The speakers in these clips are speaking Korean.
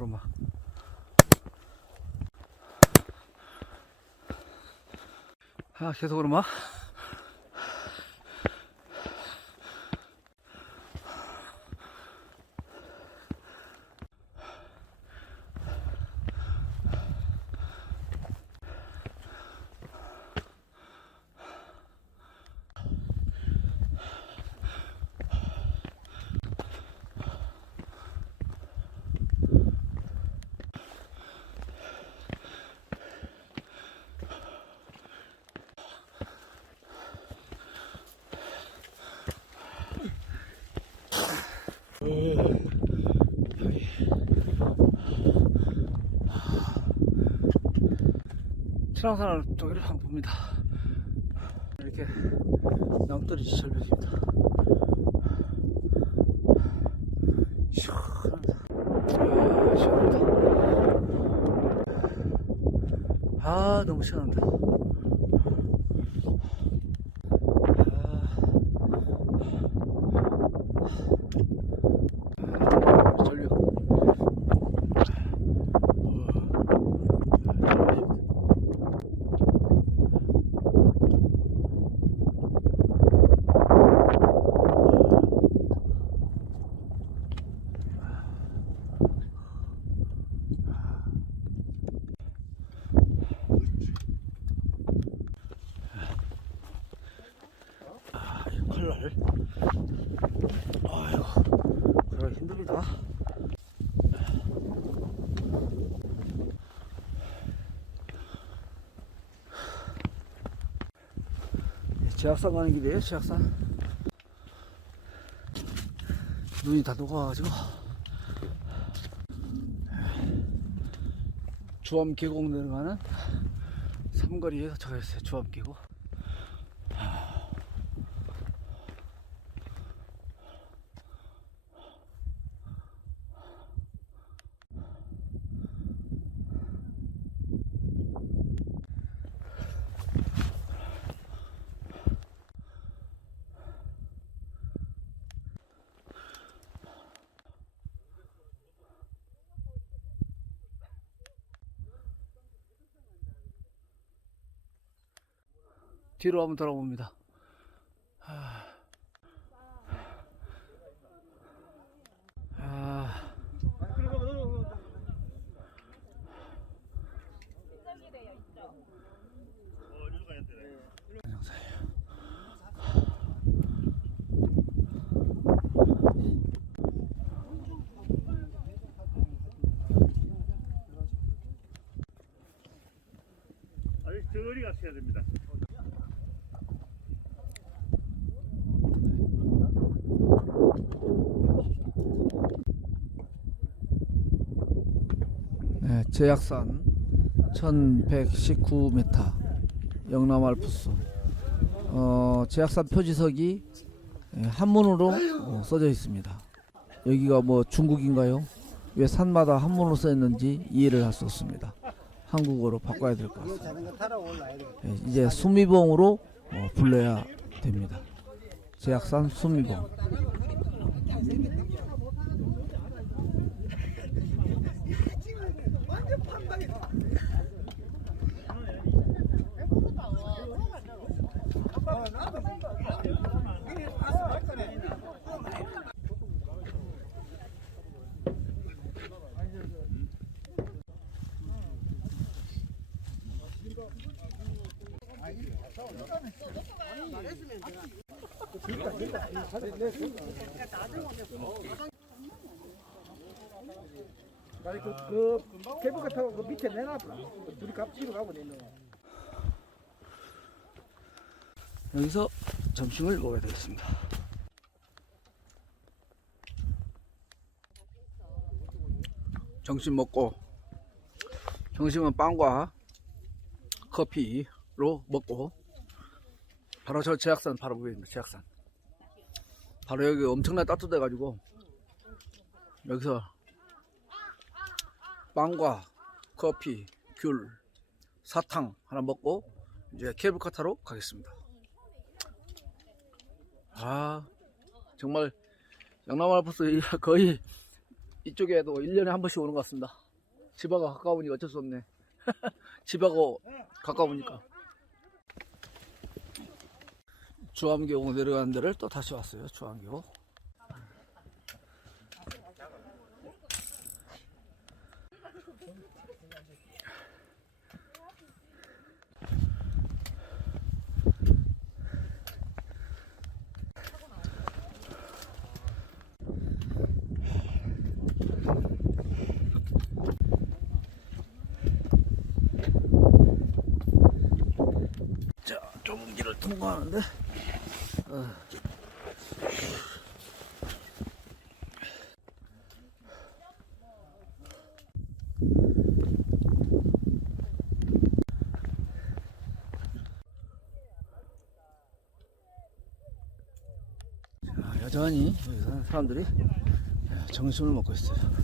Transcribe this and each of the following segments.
오르막. 아, 계속 오르막. 신앙산을 저기를 한번 봅니다. 이렇게 남떨이 절벽입니다. 시원하다. 아, 시원하다. 아, 너무 시원합니다. 아, 절벽. 아, 이 칼날. 아이고, 그래 힘듭니다. 제약산 가는 길이에요, 제약산. 눈이 다 녹아가지고. 주암 계곡 내려가는 삼거리에 도착했어요 주암 계곡. 뒤로 한번 돌아봅니다. 저리 가셔야 됩니다. 네, 제약산 1119m 영남 알프스 어, 제약산 표지석이 예, 한문으로 어, 써져 있습니다. 여기가 뭐 중국인가요? 왜 산마다 한문으로 써 있는지 이해를 할 수 없습니다. 한국어로 바꿔야 될 것 같습니다. 예, 이제 수미봉으로 어, 불러야 됩니다. 제약산 수미봉. 말했으면 내가 나중에 아니 그, 그 케이블카 타고 그 밑에 내놔봐. 둘이 갑지로 가고 내는 거. 여기서 점심을 먹어야 되겠습니다. 점심 먹고 점심은 빵과 커피로 먹고 바로 저 제약산 바로 위에 있는 제약산 바로 여기 엄청나게 따뜻해 가지고 여기서 빵과 커피, 귤, 사탕 하나 먹고 이제 케이블카 타러 가겠습니다. 아 정말 영남 알프스 거의 이쪽에도 1년에 한 번씩 오는 것 같습니다. 집하고 가까우니까 어쩔 수 없네. 집하고 가까우니까. 주암교 내려가는 데를 또 다시 왔어요. 주암교. 자, 통과하는데. 어. 자, 여전히 여기 사는 사람들이 정신을 먹고 있어요.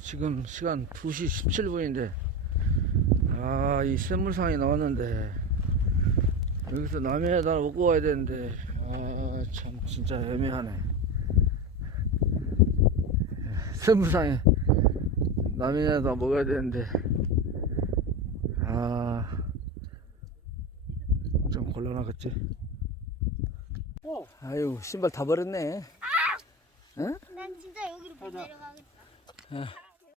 지금 시간 2시 17분인데 아 이 샘물상이 나왔는데 여기서 남해에다 먹고 와야 되는데 아 참 진짜 애매하네. 샘물상에 남해에다 먹어야 되는데 아 좀 곤란하겠지. 어. 아유 신발 다 버렸네. 난 진짜 여기로 못 내려가겠다.